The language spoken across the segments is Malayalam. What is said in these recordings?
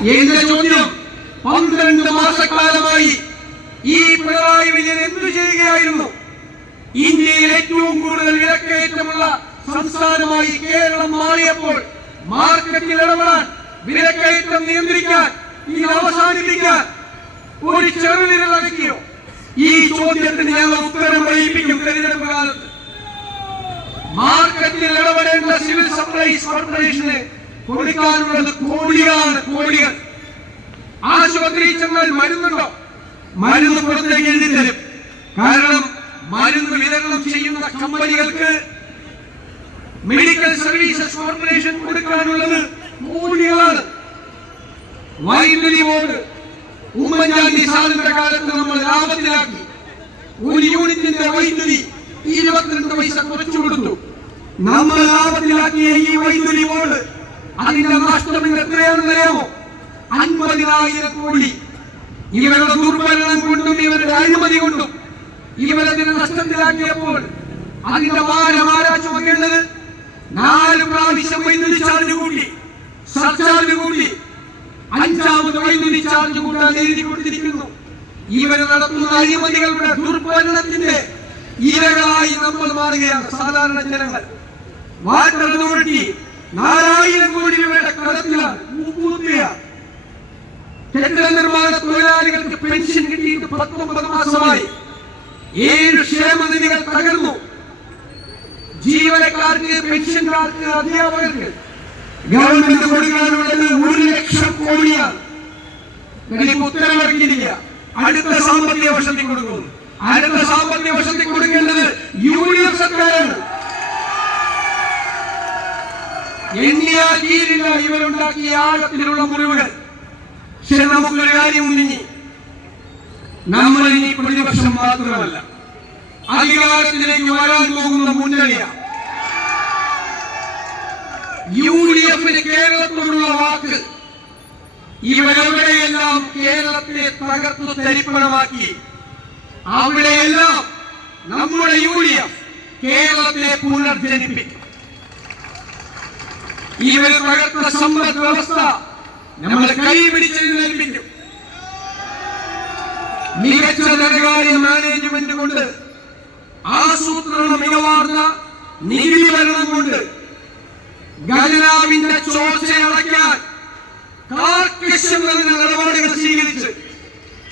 എന്റെ ചോദ്യം, 12 മാസക്കാലമായി ഈ പിണറായി വിജയൻ എന്തു ചെയ്യുകയായിരുന്നു? ഇന്ത്യയിൽ ഏറ്റവും കൂടുതൽ വിലക്കയറ്റമുള്ള സംസ്ഥാനമായി കേരളം മാറിയപ്പോൾ മാർക്കറ്റിൽ ഇടപെടാൻ, വിലക്കയറ്റം നിയന്ത്രിക്കാൻ, ഇത് അവസാനിപ്പിക്കാൻ ഒരു ചെറുവിരലടക്കിയോ? ഈ ചോദ്യത്തിന് ഞങ്ങൾ ഉത്തരം പറയിപ്പിക്കും. തെരഞ്ഞെടുപ്പ് കാലത്ത് മാർക്കറ്റിൽ ഇടപെടേണ്ട സിവിൽ സപ്ലൈസ് കോർപ്പറേഷന് കൊടുക്കാനുള്ളത് കോടികളാണ്, കോടികൾ. ആശുപത്രിയിൽ ചെന്നാൽ മരുന്നുണ്ടോ? മരുന്ന് പുറത്തേക്ക് എഴുതി തരും. കാരണം മരുന്ന് വിതരണം ചെയ്യുന്ന കമ്പനികൾക്ക് മെഡിക്കൽ സർവീസസ് കോർപ്പറേഷൻ കൊടുക്കാനുള്ളത് കോടികളാണ്. വൈദ്യുതി ബോർഡ് ഉമ്മൻചാണ്ടി സാറിന്റെ കാലത്ത് നമ്മൾ ലാഭത്തിലാക്കി. ഒരു യൂണിറ്റിന്റെ വൈദ്യുതി 22 പൈസ കുറച്ചു കൊടുത്തു. നമ്മൾ ലാഭത്തിലാക്കിയ ഈ വൈദ്യുതി ബോർഡ് അതിന്റെ നഷ്ടം എത്രയാണെന്ന് അറിയാമോ? 50,000 കോടി. ഇവരുടെ ദുർഭരണം കൊണ്ടും ഇവരുടെ അഴിമതി കൊണ്ടും ഇവരതിനെ നഷ്ടത്തിലാക്കിയപ്പോൾ അതിന്റെ ഭാരം ആരാ ചുമക്കേണ്ടത്? 4 പ്രാവശ്യം വൈദ്യുതി ചാർജ് കൂട്ടി, സർചാർജ് കൂട്ടി, 5ാമത് വൈദ്യുതി ചാർജ് കൂട്ടാൻ എഴുതി കൊടുത്തിരിക്കുന്നു. ഇവർ നടത്തുന്ന അഴിമതികളുടെ ദുർഭരണത്തിന്റെ ഇരകളായി നമ്മൾ മാറുകയാണ് സാധാരണ ജനങ്ങൾ. വാട്ടർ അതോറിറ്റി 4000 കോടി രൂപയുടെ കടത്തിലാണ്. കെട്ടിട നിർമ്മാണ തൊഴിലാളികൾക്ക് പെൻഷൻ കിട്ടിയിട്ട് 19 മാസമായി. 7 ക്ഷേമനിധികൾ തകർന്നു. ജീവനക്കാർക്ക്, പെൻഷൻകാർക്ക്, അധ്യാപകർക്ക് ഗവൺമെന്റ് കൊടുക്കാനുള്ളത് 1 ലക്ഷം കോടിയാണ്. ഉത്തരവിറക്കിയിരിക്കുക. അടുത്ത സാമ്പത്തിക വർഷത്തിൽ കൊടുക്കുന്നു. അടുത്ത സാമ്പത്തിക വർഷത്തിൽ കൊടുക്കേണ്ടത് UDF സർക്കാരാണ്. എണ്ണിയാൽ തീരില്ല ഇവരുണ്ടാക്കിയ ആഴത്തിലുള്ള മുറിവുകൾ. പക്ഷെ നമുക്കൊരു കാര്യം ഉണ്ടെങ്കിൽ നമ്മൾ ഇനി പ്രതിപക്ഷം മാത്രമല്ല, അധികാരത്തിലേക്ക് വരാൻ പോകുന്ന മുന്നണിയാണ്. UDFന് കേരളത്തോടുള്ള വാക്ക്, ഇവരെവിടെയെല്ലാം കേരളത്തെ തകർത്തു തരിപ്പണമാക്കി അവിടെയെല്ലാം നമ്മുടെ UDF കേരളത്തെ പുനർജനിപ്പിക്കും. ഇവർ തകർത്ത സമ്പദ് വ്യവസ്ഥ നമ്മൾ കൈപിടിച്ചെഴുന്നേൽപ്പിക്കും. മികച്ച ധനകാര്യ മാനേജ്മെന്റ് കൊണ്ട്, ആസൂത്രണ മികവാർന്ന നികുതി ഭരണം കൊണ്ട് ഖജനാവിന്റെ ചോർച്ചയടയ്ക്കാൻ കാർക്കശ്യമായ നിലപാടുകൾ സ്വീകരിച്ച്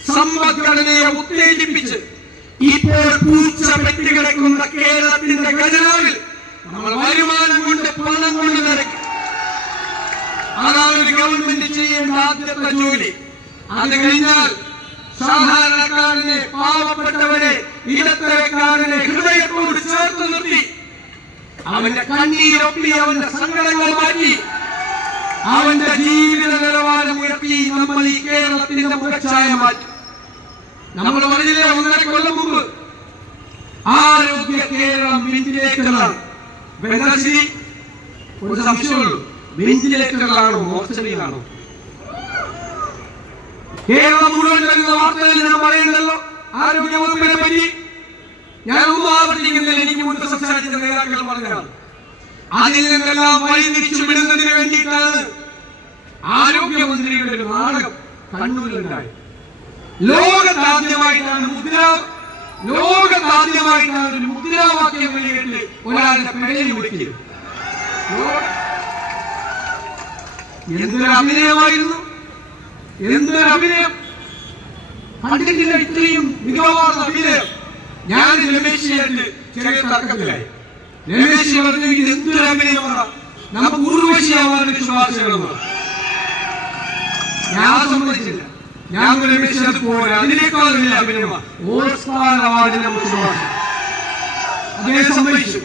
സമ്പദ്ഘടനയെ ഉത്തേജിപ്പിച്ച് ഇപ്പോൾ പൂച്ച പെറ്റുകിടക്കുന്ന കേരളത്തിന്റെ ഖജനാവിൽ നമ്മൾ വരുമാനം കൊണ്ട്, പണം കൊണ്ട് നിറയ്ക്കും. അതാണ് ഒരു ഗവൺമെന്റ് ചെയ്യേണ്ട ആദ്യത്തെ ജോലി. അത് കഴിഞ്ഞാൽ സാധാരണക്കാരനെ, പാവപ്പെട്ടവരെ, ഇടത്തരക്കാരനെ ഹൃദയത്തോട് ചേർത്ത് നിർത്തി അവന്റെ കണ്ണീരൊപ്പി, അവന്റെ സങ്കടങ്ങൾ മാറ്റി, അവന്റെ ജീവിത നിലവാരം ഉയർത്തി നമ്മൾ ഈ കേരളത്തിന്റെ മുഖച്ഛായ മാറ്റി. നമ്മൾ പറഞ്ഞില്ലേ 1.5 കൊല്ലം മുമ്പ് ആരോഗ്യ കേരളം വെന്റിലേറ്ററിലാണ്. ഒരു സംശയമുള്ളൂ, വെന്റിലേറ്ററിലാണോ മോർച്ചറിയിലാണോ? കേരളം മുഴുവൻ വരുന്ന വാർത്തകളിൽ ഞാൻ പറയുന്നല്ലോ ആരോഗ്യ വകുപ്പിനെ പറ്റി. ഞാനൊന്നും ആവർത്തിക്കുന്നില്ല, എനിക്ക് മുൻപ് സംസാരിച്ച നേതാക്കൾ പറഞ്ഞതാണ്. അതിൽ നിന്നെല്ലാം വഴിതിരിച്ചു വിടുന്നതിന് വേണ്ടിയിട്ടാണ് ആരോഗ്യമന്ത്രിയുടെ ഒരു നാടകം കണ്ണൂരിലുണ്ടായി. ലോകത്താദ്യമായിട്ടാണ് ഒരു മുദ്രാവാക്യം വഴിയിട്ട് ഒരാളുടെ പെടയിൽ വിളിക്കുന്നത്. എന്തൊരു അഭിനയമായിരുന്നു, എന്തൊരു അഭിനയം! കണ്ടിട്ടില്ല ഇത്രയും മികവാർന്ന അഭിനയം. ഞാൻ രമേശിയായിട്ട് ചെറിയ തർക്കത്തിലായി. രമേശ് പറഞ്ഞു, ഇത് എന്തൊരു അഭിനയമാണ്, നമുക്ക് ഉർവശിയാവാൻ ശുപാർശകളെന്ന്. ഞാൻ സമ്മതിച്ചില്ല. ഞാൻ രമേശ് അത് പോലെ അതിനേക്കാൾ വലിയ അഭിനയമാണ് ഓസ്കാർ അവാർഡിന് നമുക്ക് ശുപാർശ. അദ്ദേഹം സമ്മതിച്ചു.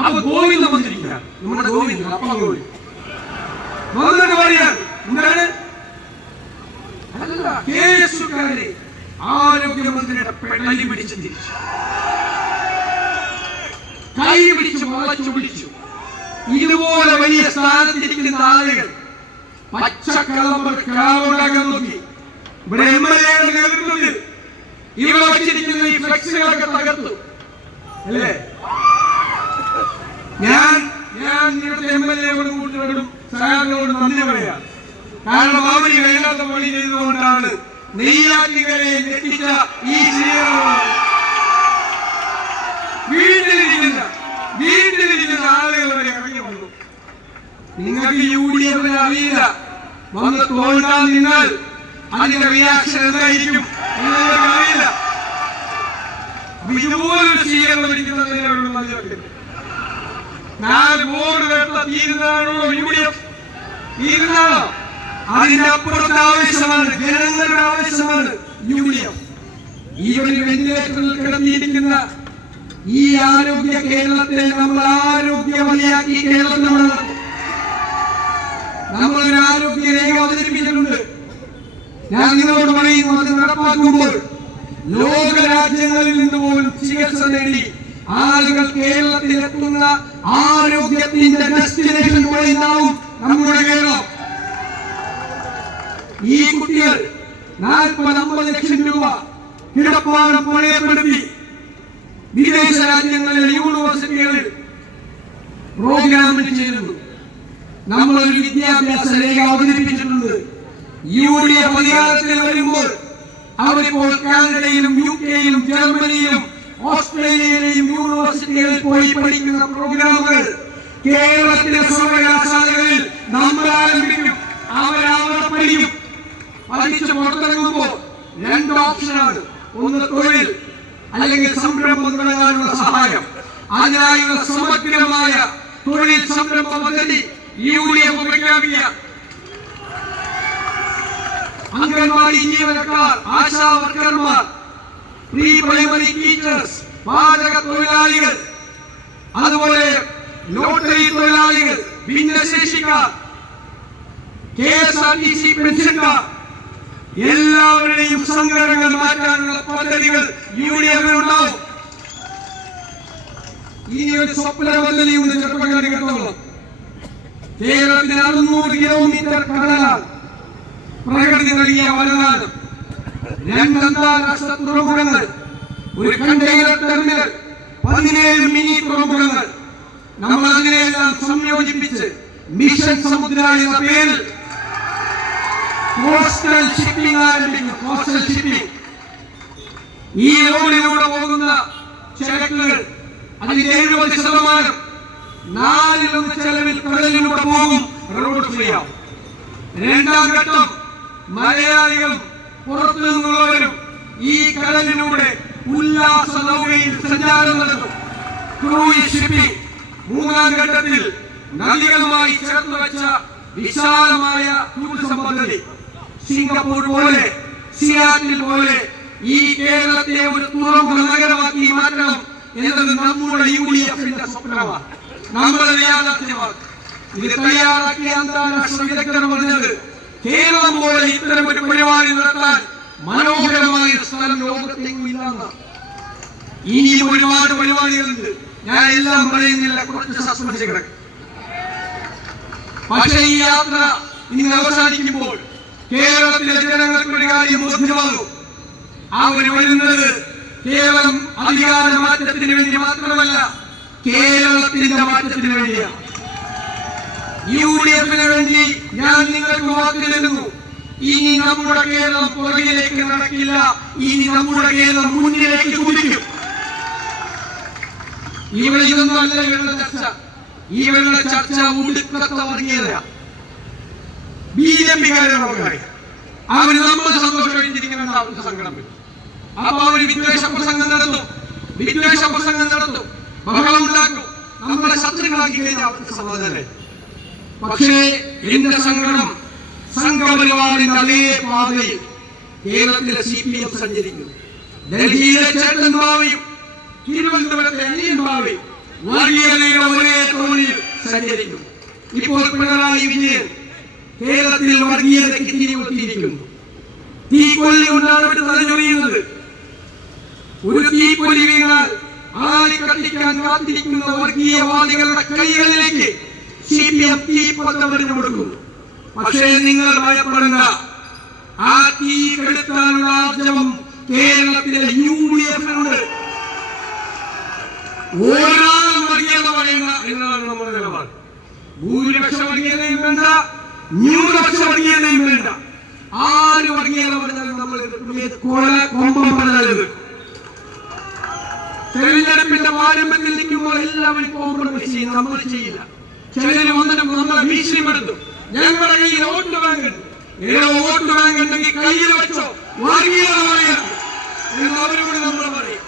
അപ്പൊ ഗോവിന്ദ വന്നിരിക്കുക, നമ്മുടെ ഗോവിന്ദൻ, അപ്പം ഗോവിന്ദൻ വന്നിട്ട് പറയാണ് എന്താണ്, അല്ല കേസുകാരെ ആരോഗ്യമന്ത്രിയുടെ പെടലി പിടിച്ച് തിരിച്ചു, കൈ പിടിച്ച് വളച്ചു പിടിച്ചു. ഇതുപോലെ വലിയ സ്ഥാനത്തിരിക്കുന്ന ആളുകൾ പച്ചക്കള്ളമ്പറക്കാൻ നോക്കി. ഇവിടെ MLA-യുടെ നേതൃത്വത്തിൽ ഇവിടെ വച്ചിരിക്കുന്ന ഈ ഫ്ലെക്സുകളൊക്കെ തകർത്തു അല്ലേ? ഞാൻ ഇവിടുത്തെ MLA-യോടും കൂട്ടുകാരോടും സഹാക്കളോടും നന്ദി പറയാം. കാരണം അവർ വേണ്ടാത്ത പണി ചെയ്തുകൊണ്ടാണ് നെയ്യാറ്റിൻകരയിൽ എത്തിച്ച ഈ വീട്ടിലിരിക്കുന്ന ആളുകൾ വരെ ഇറങ്ങി വന്നു. നിങ്ങൾക്ക് UDF അറിയില്ല, വന്ന് തോണ്ടാൻ നിങ്ങൾ അതിന്റെ റിയാക്ഷൻ എന്തായിരിക്കും നിങ്ങൾക്ക് അറിയില്ല. ഇതുപോലൊരു സ്വീകരണം ഇരിക്കുന്നതിനോട് മനസ്സിലാക്കി 4 ബോർഡ് കേട്ട തീരുന്നതാണോ UDF? തീരുന്നതാണോ? അതിന്റെ അപ്പുറത്തെ ആവശ്യമാണ്, ജനങ്ങളുടെ ആവശ്യമാണ് UDF. ഈ ഒരു വെന്റിലേറ്ററിൽ കിടന്നിരിക്കുന്ന ഈ ആരോഗ്യ കേരളത്തെ നമ്മൾ ആരോഗ്യവതിയാക്കി കേരളത്തിലാണ്. നമ്മളൊരു ആരോഗ്യ രേഖ അവതരിപ്പിച്ചിട്ടുണ്ട്. ഞാൻ നിങ്ങളോട് പറയുന്നു, അത് നടപ്പാക്കുമ്പോൾ ലോക രാജ്യങ്ങളിൽ നിന്ന് പോലും ചികിത്സ നേടി ആളുകൾ കേരളത്തിലെത്തുന്ന ആരോഗ്യത്തിന്റെ ഡെസ്റ്റിനേഷൻ പോയിന്റാവും നമ്മുടെ കേരളം. ഈ കുട്ടികൾ 40-50 ലക്ഷം രൂപ കിടപ്പാടം പണയപ്പെടുത്തി വിദേശ രാജ്യങ്ങളിലെ യൂണിവേഴ്സിറ്റികളിൽ പ്രോഗ്രാമിൽ ചേരുന്നു. നമ്മളൊരു വിദ്യാഭ്യാസ രേഖ അവതരിപ്പിച്ചിട്ടുണ്ട്. UDF അധികാരത്തിൽ വരുമ്പോൾ അവരിപ്പോൾ കാനഡയിലും UK-യിലും ജർമ്മനിയിലും ഓസ്ട്രേലിയയിലെയും യൂണിവേഴ്സിറ്റികളിൽ പോയി പഠിക്കുന്ന പ്രോഗ്രാമുകൾ കേരളത്തിലെ സർവകലാശാലകളിൽ നമ്മൾ ആരംഭിക്കും. അവരവിടെ പഠിക്കും. പഠിച്ച് പുറത്തിറങ്ങുമ്പോൾ 2 ഓപ്ഷനാണ്. ഒന്ന് തൊഴിൽ, അല്ലെങ്കിൽ സംരംഭം തുടങ്ങാനുള്ള സഹായം. അതിനായുള്ള സമഗ്രമായ തൊഴിൽ സംരംഭ പദ്ധതി UDF പ്രഖ്യാപിക്കുക. അംഗൻവാടി ജീവനക്കാർ, ആശാ വർക്കർമാർ, പ്രീ പ്രൈമറി ടീച്ചേഴ്സ്, പാചക തൊഴിലാളികൾ, അതുപോലെ ലോട്ടറി തൊഴിലാളികൾ, ഭിന്നശേഷിക്കാർ, KSRTC പെൻഷൻകാർ, എല്ലാവരുടെയും സംഘടനകൾ മാറ്റാനുള്ള പദ്ധതികൾ UDF-നുണ്ടാവും. ഇനി ഒരു സ്വപ്ന പദ്ധതിയുണ്ട്, ചെറുപ്പക്കാരെ കേട്ടോളൂ. കേരളത്തിന് 600 കിലോമീറ്റർ കടലാണ്, പ്രകൃതി നൽകിയ വനനാട്, 2 അന്താരാഷ്ട്ര തുറമുഖങ്ങൾ, ഒരു കണ്ടെയ്നർ ടെർമിനൽ, 17 മിനി തുറമുഖങ്ങൾ. നമ്മൾ അതിനെല്ലാം സംയോജിപ്പിച്ച് മിഷൻ സമുദ്ര എന്ന പേരിൽ കോസ്റ്റൽ ഷിപ്പിംഗ് ആരംഭിക്കും. Coastal shipping. ഈ റോഡിലൂടെ പോകുന്ന ചരക്കുകൾ അതിന്റെ 70% 4-1 ചെലവിൽ കടലിലൂടെ പോകും. റോഡ് ഫ്രീയാം. 2ാം ഘട്ടം മലയാളികളും പുറത്തു നിന്നുള്ളവരും ഈ കടലിലൂടെ ഉല്ലാസ നൗകയിൽ സഞ്ചാരം നടത്തും. Cruise shipping. 3ാം ഘട്ടത്തിൽ നദികളുമായി ചേർത്ത് വെച്ച വിശാലമായ ടൂറിസം പദ്ധതി. സിംഗപ്പൂർ പോലെ, സിയാറ്റിൽ പോലെ ഈ കേരളത്തെ ഒരു തുറമുഖ നഗരമാക്കി മാറ്റണം എന്നത് നമ്മുടെ UDF-ന്റെ സ്വപ്നമാണ്. നമ്മൾ യാഥാർത്ഥ്യമാണ്. ഇത് തയ്യാറാക്കിയ അന്താരാഷ്ട്ര വിദഗ്ധർ പറഞ്ഞത്, കേരളം പോലെ ഇത്തരം ഒരു പരിപാടി നടത്താൻ മനോഹരമായ സ്ഥലം ലോകത്തെങ്ങും ഇല്ലാന്ന്. ഇനിയും ഒരുപാട് പരിപാടികളുണ്ട്. ഞാൻ എല്ലാം പറയുന്നില്ല, കുറച്ച് സസ്പെൻസ് കിടക്കും. പക്ഷേ ഈ യാത്ര ഇന്ന് അവസാനിക്കുമ്പോൾ കേരളത്തിലെ ജനങ്ങൾക്ക് ഒരു കാര്യം ബോധ്യമാകും. അവർ വരുന്നത് കേവലം അധികാര മാറ്റത്തിന് വേണ്ടി മാത്രമല്ല, കേരളത്തിന്റെ മാറ്റത്തിന് വേണ്ടിയാണ്. UDF-ന് വേണ്ടി ഞാൻ നിങ്ങൾക്ക് വാക്ക് തരുന്നു. ഇനി നമ്മുടെ കേരളം പുറകിലേക്ക് നടക്കില്ല. ഇനി നമ്മുടെ കേരളം മുന്നിലേക്ക് കുതിക്കും. ഇവിടെ ഇതൊന്നുമല്ല ഇവരുടെ ചർച്ച. ഇവരുടെ ചർച്ച ഒടുക്കത്തെ വർഗീയത. BJP-കാരുടെ അവര് നമ്മൾ സന്തോഷമായിട്ടിരിക്കുന്ന അവർക്ക് സങ്കടം വരും. അപ്പൊ അവര് വിദ്വേഷ പ്രസംഗം നടത്തും, ബഹളം ഉണ്ടാക്കും, നമ്മളെ ശത്രുക്കളാക്കി കഴിഞ്ഞാൽ അവർക്ക് സമാധാനം. പക്ഷേ എന്റെ സങ്കടം, സംഘപരിവാറിന്റെ അതേ പാതയിൽ കേരളത്തിലെ CPM സഞ്ചരിക്കുന്നു. ഡൽഹിയിലെ ചേട്ടൻ ഭാവിയും തിരുവനന്തപുരത്തെ അനിയൻ ഭാവിയും വർഗീയതയുടെ ഒരേ തോണിയിൽ സഞ്ചരിക്കുന്നു. ഇപ്പോൾ പിണറായി വിജയൻ കേരളത്തിൽ വർഗീയതയ്ക്ക് തിരികൊത്തിയിരിക്കുന്നു. തീക്കൊല്ലി കൊണ്ടാണ് ഇവിടെ തലചൊറിയുന്നത്. ഒരു തീപ്പൊലി വീണാൽ ആളി കത്തിക്കാൻ കാത്തിരിക്കുന്ന വർഗീയവാദികളുടെ കൈകളിലേക്ക് CPM തീപ്പന്തം കൊടുക്കുന്നു. പക്ഷേ നിങ്ങൾ ഭയപ്പെടേണ്ട. ആ തീ കെടുത്താനുള്ള ആർജവം കേരളത്തിലെ UDF-നുണ്ട്. ഒരാൾ വർഗീയത പറയണ്ട എന്നതാണ് നമ്മുടെ നിലപാട്. ഭൂരിപക്ഷ വർഗീയതയും വേണ്ട, ന്യൂനപക്ഷ വർഗീയതയും വേണ്ട. ആര് വർഗീയത പറഞ്ഞാലും നമ്മൾ കൊമ്പം പറഞ്ഞാൽ എതിർക്കും. തെരഞ്ഞെടുപ്പിന്റെ പാരമ്പര്യത്തിൽ നിൽക്കുമ്പോൾ എല്ലാവരും കോംപ്രമൈസ് ചെയ്യും. നമ്മൾ ചെയ്യില്ല. ചിലര് വന്നിട്ട് നമ്മളെ ഭീഷണിപ്പെടുത്തും. ഞങ്ങളുടെ കയ്യിൽ വോട്ട് ബാങ്ക് ഉണ്ട്. വോട്ട് ബാങ്ക് ഉണ്ടെങ്കിൽ കയ്യിൽ വെച്ചോ, വർഗീയത പറയരുത് എന്ന് അവരോട് നമ്മൾ പറയും.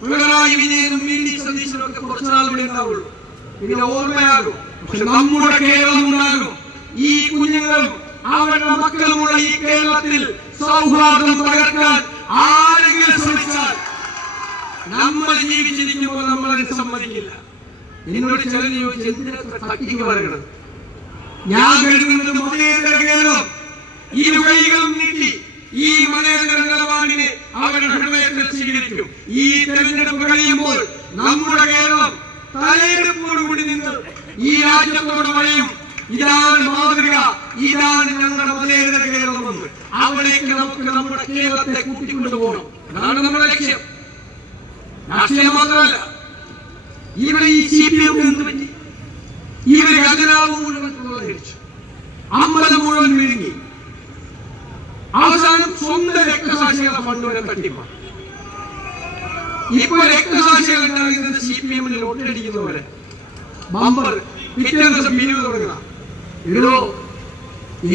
പിണറായി വിജയനും വി.ഡി. സതീശനും ഒക്കെ കുറച്ചുനാൾ ഇവിടെ ഉണ്ടാവുള്ളൂ, പിന്നെ ഓർമ്മയാകും. പക്ഷെ നമ്മുടെ കേരളം ഉണ്ടാകും. ഈ കുഞ്ഞുങ്ങളും അവരുടെ മക്കളുമുള്ള ഈ കേരളത്തിൽ സൗഹാർദ്ദം തകർക്കാൻ ആരെങ്കിലും ശ്രമിച്ചാൽ നമ്മൾ ജീവിച്ചിരിക്കുമ്പോൾ നമ്മളതിന് സമ്മതിക്കില്ല. എന്നോട് ചിലർ ചോദിച്ചു, എന്തിനൊക്കെ തട്ടിക്ക് പറയണം? ഞാൻ കരുതുന്നത് മതേതര കേരളം ഇരുകൈകളും നീട്ടി ഈ മതേതര നിലപാടിനെ അവരുടെ ഹൃദയത്തിൽ സ്വീകരിക്കും. ഈ തെരഞ്ഞെടുപ്പ് കഴിയുമ്പോൾ നമ്മുടെ കേരളം തലയെടുപ്പോടുകൂടി നിന്ന് ഈ രാജ്യത്തോട് പറയും, ഇതാണ് മാതൃക, ഇതാണ് ഞങ്ങളുടെ മതേതര കേരളം എന്ന്. അവിടേക്ക് നമുക്ക് നമ്മുടെ കേരളത്തെ കൂട്ടിക്കൊണ്ടുപോകണം. അതാണ് നമ്മുടെ ലക്ഷ്യം. രാഷ്ട്രീയം മാത്രമല്ല. ഇവിടെ ഈ CPM എന്ത് പറ്റി? ഇവര് ഖജനാവ് മുഴുവൻ കൊള്ളയടിച്ചു, അമ്പലം മുഴുവൻ വിഴുങ്ങി, അവസാനം സ്വന്തം രക്തസാക്ഷികളുടെ ഫണ്ട് വരെ തട്ടിപ്പാണ്. ഇപ്പൊ രക്തസാക്ഷികൾ ഉണ്ടാകുന്നത് CPM-ൽ ലോട്ടടിക്കുന്നവരെ ബമ്പർ പിറ്റേ ദിവസം പിരിവ് തുടങ്ങുക. ഇടോ,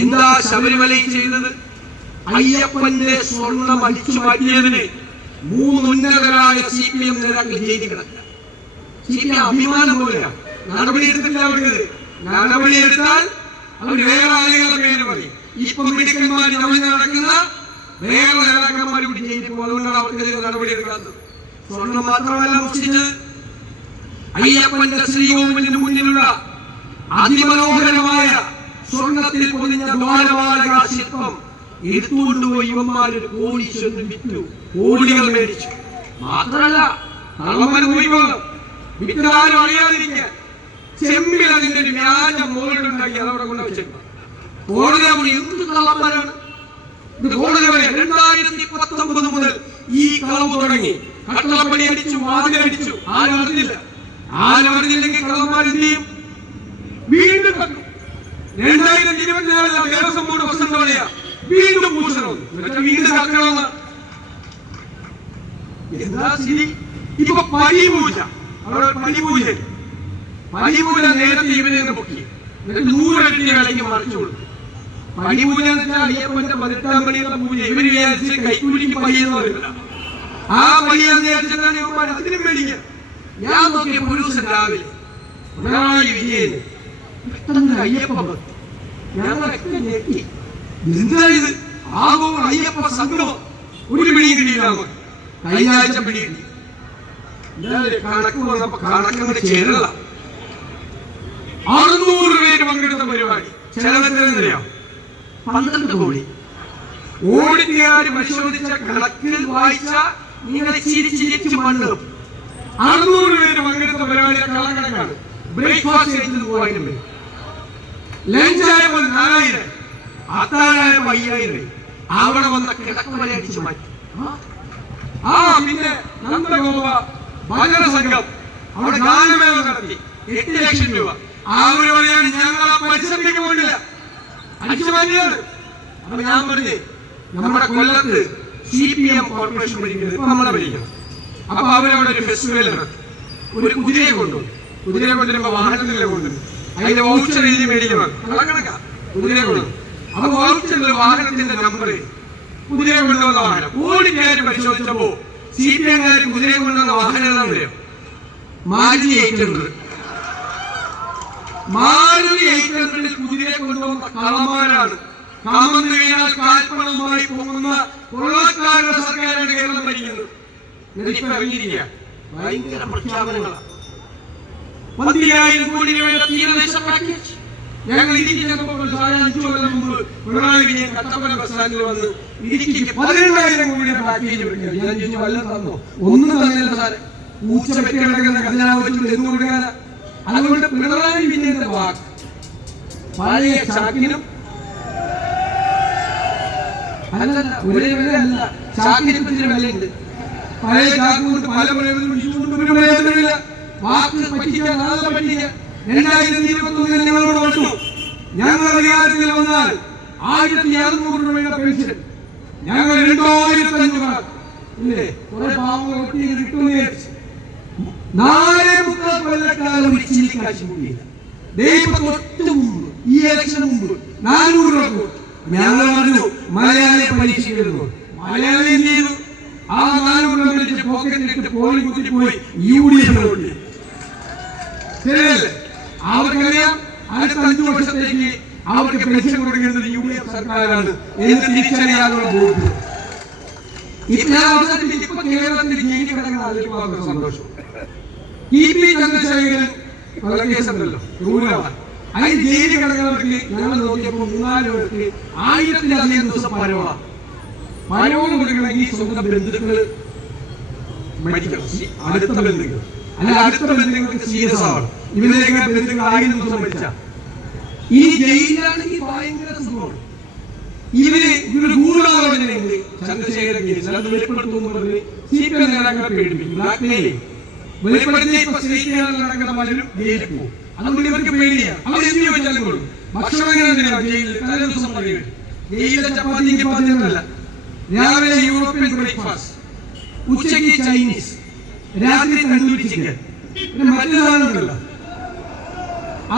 എന്താ ശബരിമലയിൽ ചെയ്തത്? അയ്യപ്പന്റെ സ്വർണം അടിച്ചു മാറ്റിയതിന് 3 ഉന്നതരായ CPM നേതാക്കൾ ജയിലിൽ കിടക്കുക. CPM അഭിമാനം പോലെയാ. നടപടിയെടുത്തില്ല. അവർക്ക് നടപടിയെടുത്താൽ അവർ വേറെ ആളുകളുടെ പേര് പറയും. ഇപ്പൊ മിടുക്കന്മാർ ചമഞ്ഞ് നടക്കുന്ന വേറെ നേതാക്കന്മാർ കൂടി ജയിലിൽ പോകും. അതുകൊണ്ടാണ് അവർക്കെതിരെ നടപടിയെടുക്കാത്തത്. സ്വർണം മാത്രമല്ല മോഷ്ടിച്ചത്, അയ്യപ്പന്റെ ശ്രീകോവിലിന് മുന്നിലുള്ള അതിമനോഹരമായ സ്വർണത്തിൽ പൊതിഞ്ഞ ദ്വാരപാലക ശില്പം എടുത്തുകൊണ്ടുപോയി ഇവന്മാരൊരു കോടീശ്വരന് വിറ്റു, കോടികൾ മേടിച്ചു. മാത്രമല്ല കള്ളന്മാര് പോയിക്കോളും, വിറ്റാരും അറിയാതിരിക്കാൻ ചെമ്പിൽ അതിന്റെ ഒരു വ്യാജ മോളുണ്ടാക്കി അതവിടെ കൊണ്ട് വെച്ചിട്ടുണ്ട്. കോടതി എന്ത് കള്ളന്മാരാണ് ഇത്? കോടതി പറയാം, 2019 മുതൽ ഈ കളവ് തുടങ്ങി. കട്ടളപ്പടി അടിച്ചു, വാതിലടിച്ചു, ആരും അറിഞ്ഞില്ല. ആരും അറിഞ്ഞില്ലെങ്കിൽ കള്ളന്മാർ എന്ത് ചെയ്യും? വീണ്ടും കണ്ടു. 2024 ദേവസ്വം ബോർഡ് പ്രസിഡന്റ് പറയാ, വീണ്ടും പൂശണം, വീണ്ടും കക്കണമെന്ന്. എന്താ സ്ഥിതി? ഇപ്പൊ പടിപൂജ, അവിടെ പടിപൂജ നേരത്തെ ഇവരെ പൊക്കി, എന്നിട്ട് 100 ഇരട്ടി വിലയ്ക്ക് മറിച്ചു കൊടുത്തു. പടിപൂജ എന്ന് വെച്ചാൽ അയ്യപ്പന്റെ 18-ാം പടിയുള്ള പൂജ. ഇവര് വിചാരിച്ച് കൈക്കൂലിക്ക് പയ്യെന്ന് പറയില്ല, ആ പയ്യെന്ന് വിചാരിച്ചിട്ടാണ് ഇവന്മാർ അതിനും മേടിക്കുക. ഞാൻ നോക്കിയ ഒരു ദിവസം രാവിലെ പിണറായി വിജയന് പെട്ടെന്ന് അയ്യപ്പ ഭക്തി, ഞങ്ങളൊക്കെ ഞെട്ടി. എന്താ ഇത്? ആഗോള അയ്യപ്പ സംഗമം. ഒരു പിടിയും കിട്ടിയില്ല. കഴിഞ്ഞ ആഴ്ച പിടി കിട്ടി. കണക്ക് വന്നപ്പോ കണക്കങ്ങോട്ട് ചേരല. 600 പേര് പങ്കെടുത്ത പരിപാടി. ചെലവെത്രയാ? 12 കോടി. ഓഡിറ്റുകാർ പരിശോധിച്ച കണക്കിൽ വായിച്ച നിങ്ങളെ ചിരിച്ച് മണ്ണും. 600 പേര് പങ്കെടുത്ത പരിപാടിയുടെ കണക്കാണ്. ബ്രേക്ക്ഫാസ്റ്റ് കഴിച്ചത് 3000 പേര്, ലഞ്ചായപ്പോൾ 4000, അത്താഴായപ്പോ 5000. അവിടെ വന്ന കിടക്കവരെ അടിച്ചു മാറ്റി. പിന്നെ നമ്മുടെ ഗോവ ഭജന സംഘം അവിടെ ഗാനമേള നടത്തി, 8 ലക്ഷം രൂപ. അവർ പറയാണ് ഞങ്ങളെ പരിശ്രമിക്ക് പോയിട്ടില്ല, അടിച്ചു മാറ്റിയാണ്. അപ്പൊ ഞാൻ പറഞ്ഞേ, നമ്മുടെ കൊല്ലത്ത് CPM കോർപ്പറേഷൻ ഭരിക്കുന്നത് ഇപ്പൊ നമ്മളെ ഭരിക്കണം. അപ്പൊ അവരവിടെ ഒരു ഫെസ്റ്റിവൽ നടത്തി. ഒരു കുതിരയെ കൊണ്ടുവന്നു. കുതിരയെ കൊണ്ടുവരുമ്പോ വാഹനത്തിലെ കൊണ്ടുവരും. അതിന്റെ വൗച്ചർ എഴുതി മേടിക്കണം. കണക്കാ കുതിരയെ കൊണ്ടുവന്നു. അപ്പൊ വൗച്ചറിൽ വാഹനത്തിന്റെ നമ്പർ, കുതിരയെ കൊണ്ടുവന്ന വാഹനം. ഓടിക്കാര് പരിശോധിച്ചപ്പോ CPM-കാര് കുതിരയെ കൊണ്ടുവന്ന വാഹനം ഏതാ പറയാം? മാരുതി 800. മാരുതി 800 കുതിരയെ കൊണ്ടുവന്ന കള്ളന്മാരാണ്. കമന്ന് വീണാൽ കാൽപ്പണമായി പോകുന്ന കൊള്ളക്കാരുടെ സർക്കാരാണ് കേരളം ഭരിക്കുന്നത്. ഇപ്പൊ ഇറങ്ങിയിരിക്കുക ഭയങ്കര പ്രഖ്യാപനങ്ങളാണ്. 10,000 കോടി രൂപയുടെ തീരദേശ പാക്കേജ്. ഞങ്ങൾ ഇടുക്കി ചെന്നപ്പോൾ 5 കൊല്ലം മുമ്പ് പിണറായി വിജയൻ കട്ടപ്പന ബസ് സ്റ്റാൻഡിൽ വന്ന് ഇടുക്കിക്ക് 18,000 കോടിയുടെ പാക്കേജ് വെക്കുക. ഞാൻ ചോദിച്ചു, വല്ലതും തന്നോ? ഒന്നും തന്നില്ല സാറേ. പൂച്ച വെട്ടി കിടക്കുന്ന ഖജനാവ് വെച്ചിട്ട് എന്ന് കൊടുക്കാനാ? അതുകൊണ്ട് പിണറായി വിജയന്റെ വാക്ക് പഴയ ചാക്കിനും അല്ലല്ല, ഒരേ വിലയല്ല, ചാക്കിന് ഇത്തിരി വിലയുണ്ട്. പഴയ ചാക്ക് കൊണ്ട് പല പ്രയോജനമില്ല. വാക്ക് പറ്റിക്കാൻ, നാളെ പറ്റിക്കാൻ. 2021 ഞങ്ങളോട് വന്നു, ഞങ്ങൾ അധികാരത്തിൽ വന്നാൽ 1200 രൂപയുടെ പെൻഷൻ ഞങ്ങൾ 2500 ഇല്ലേ കുറെ പാവങ്ങൾ കിട്ടുന്ന 4 കൊല്ലക്കാലം കാശ് കൂടിയില്ല. തൊട്ട് മുമ്പ് ഈ ഇലക്ഷന് മുമ്പ് 400 രൂപ ഞങ്ങൾ പറഞ്ഞു മലയാളി പരീക്ഷിക്കരുത്. മലയാളി എന്ത് ചെയ്തു? ആ 400 രൂപ പോക്കറ്റിലിട്ട് പോയി കുത്തിപ്പോയി UDF ശരിയല്ലേ? അവർക്കറിയാം അടുത്ത 5 വർഷത്തേക്ക് അവർക്ക് പെൻഷൻ കൊടുക്കുന്നത് UDF സർക്കാരാണ് എന്ന് തിരിച്ചറിയാനുള്ള ബോധ്യം. ഇപ്പൊ കേരളത്തിൽ ജയിലിൽ കിടക്കുന്ന ആളുകൾക്ക് സന്തോഷം. TP ചന്ദ്രശേഖരൻ കൊലക്കേസുണ്ടല്ലോ, ക്രൂരമാണ്. അതിന് ജയിലിൽ കിടക്കുന്നവർക്ക് ഞങ്ങൾ നോക്കിയപ്പോൾ 3-4 പേർക്ക് 1000-ലധികം ദിവസം പരവാണ്. പരവോട് കൊടുക്കണമെങ്കിൽ സ്വന്തം ബന്ധുക്കള് മരിക്കണം, അടുത്ത ബന്ധുക്കൾ അല്ല, അടുത്ത ബന്ധുക്കൾക്ക് CS ആണ്. ഇവരെയൊക്കെ ബന്ധുക്കൾ 1000 ദിവസം മരിച്ച ഈ ജയിലിലാണെങ്കിൽ ഭയങ്കര സുഖമാണ്. ഇവര് ഗൂഢാലോചനയുണ്ട്. ചന്ദ്രശേഖരൻ കേസിൽ അത് വെളിപ്പെടുത്തുമ്പോൾ CPM നേതാക്കളെ പേടിപ്പിക്കും, ബ്ലാക്ക്മെയിൽ വെളിപ്പെടുത്തി. ഇപ്പൊ CPM നടക്കുന്ന പലരും ജയിലിൽ പോകും. അതുകൊണ്ട് ഇവർക്ക് പേടിയാണ്. അവർ എന്ത് ചോദിച്ചാലും കൊടുക്കും. ഭക്ഷണം ജയിലിൽ തലേ ദിവസം പറയുക ജയിലിലെ ചപ്പാത്തിക്ക് പാചകമല്ല. രാവിലെ യൂറോപ്യൻ ബ്രേക്ക്ഫാസ്റ്റ്, ഉച്ചയ്ക്ക് ചൈനീസ്, രാത്രി തണ്ടൂരി ചിക്കൻ. പിന്നെ മറ്റു സാധനങ്ങളല്ല.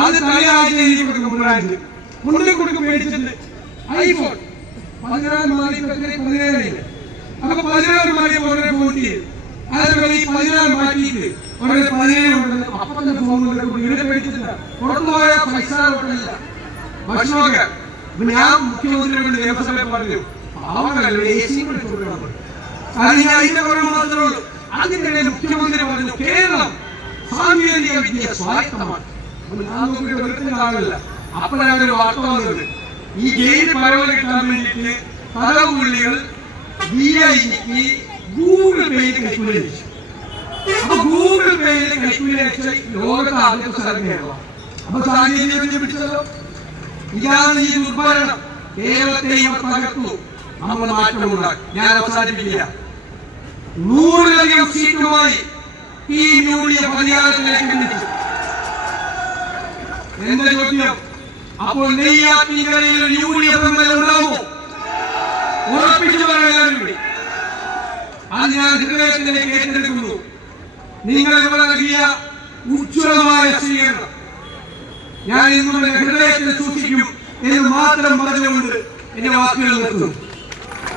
അത് തലയാഴ്ച കൊടുക്കും. കൊണ്ടു കൊടുക്കും മേടിച്ചിട്ട് iPhone 16 മാറി 17 അപ്പൊ 16 മാറി ഉടനെ ഫോൺ ചെയ്യും. അതുപോലെ ഈ 16 മാറ്റിയിട്ട് ഉടനെ 17 ഉണ്ടെന്ന് അപ്പന്റെ ഫോൺ ഇവിടെ മേടിച്ചിട്ടില്ല. പുറത്തു പോയ പൈസ ഹോട്ടലില്ല ഭക്ഷണമൊക്കെ. ഞാൻ മുഖ്യമന്ത്രിയോട് നിയമസഭയിൽ പറഞ്ഞു പാവങ്ങളല്ലേ AC കൊടുക്കണം. അത് ഞാൻ അതിന്റെ കുറവ് മാത്രമേ ഉള്ളൂ. അതിനിടെ മുഖ്യമന്ത്രി പറഞ്ഞു കേരളം സാങ്കേതിക വിദ്യ സ്വായത്തമാണ്. ഞാൻ നോക്കിയിട്ട് വെറുതെ ആളല്ല. അപ്പോഴാണ് ഒരു വാർത്ത വന്നത്. ഈ ജയിൽ പരവൽ കിട്ടാൻ വേണ്ടിയിട്ട് പലപുള്ളികൾ DIGക്ക് ഗൂഗിൾ പേയിൽ കൈക്കൂലിച്ചു. അപ്പൊ ഗൂഗിൾ പേയിൽ കൈക്കൂലിച്ച ലോകത്തെ ആദ്യത്തെ സ്ഥലം കേരളം. അപ്പൊ സാങ്കേതിക വിദ്യ പിടിച്ചല്ലോ. ഇതാണ് ഈ ദുർഭരണം. കേരളത്തെ ഇവർ തകർത്തു. നമ്മൾ മാറ്റമുണ്ടാക്കി. ഞാൻ അവസാനിപ്പിക്കുക. 100-ലധികം സീറ്റുമായി ഈ UDF അധികാരത്തിലേക്ക് എത്തിച്ചു. എന്റെ ചോദ്യം, അപ്പോൾ നെയ്യാറ്റിൻകരയിൽ UDF MLA ഉണ്ടാവുമോ? ഉറപ്പിച്ചു പറയാൻ കൂടി അത് ഞാൻ ഹൃദയത്തിലേക്ക് ഏറ്റെടുക്കുന്നു. നിങ്ങൾ ഇവിടെ നൽകിയ ഉജ്ജ്വലമായ സ്വീകരണം ഞാൻ ഇന്നും എന്റെ ഹൃദയത്തിൽ സൂക്ഷിക്കും എന്ന് മാത്രം പറഞ്ഞുകൊണ്ട് എന്റെ വാക്കുകൾ നിർത്തുന്നു.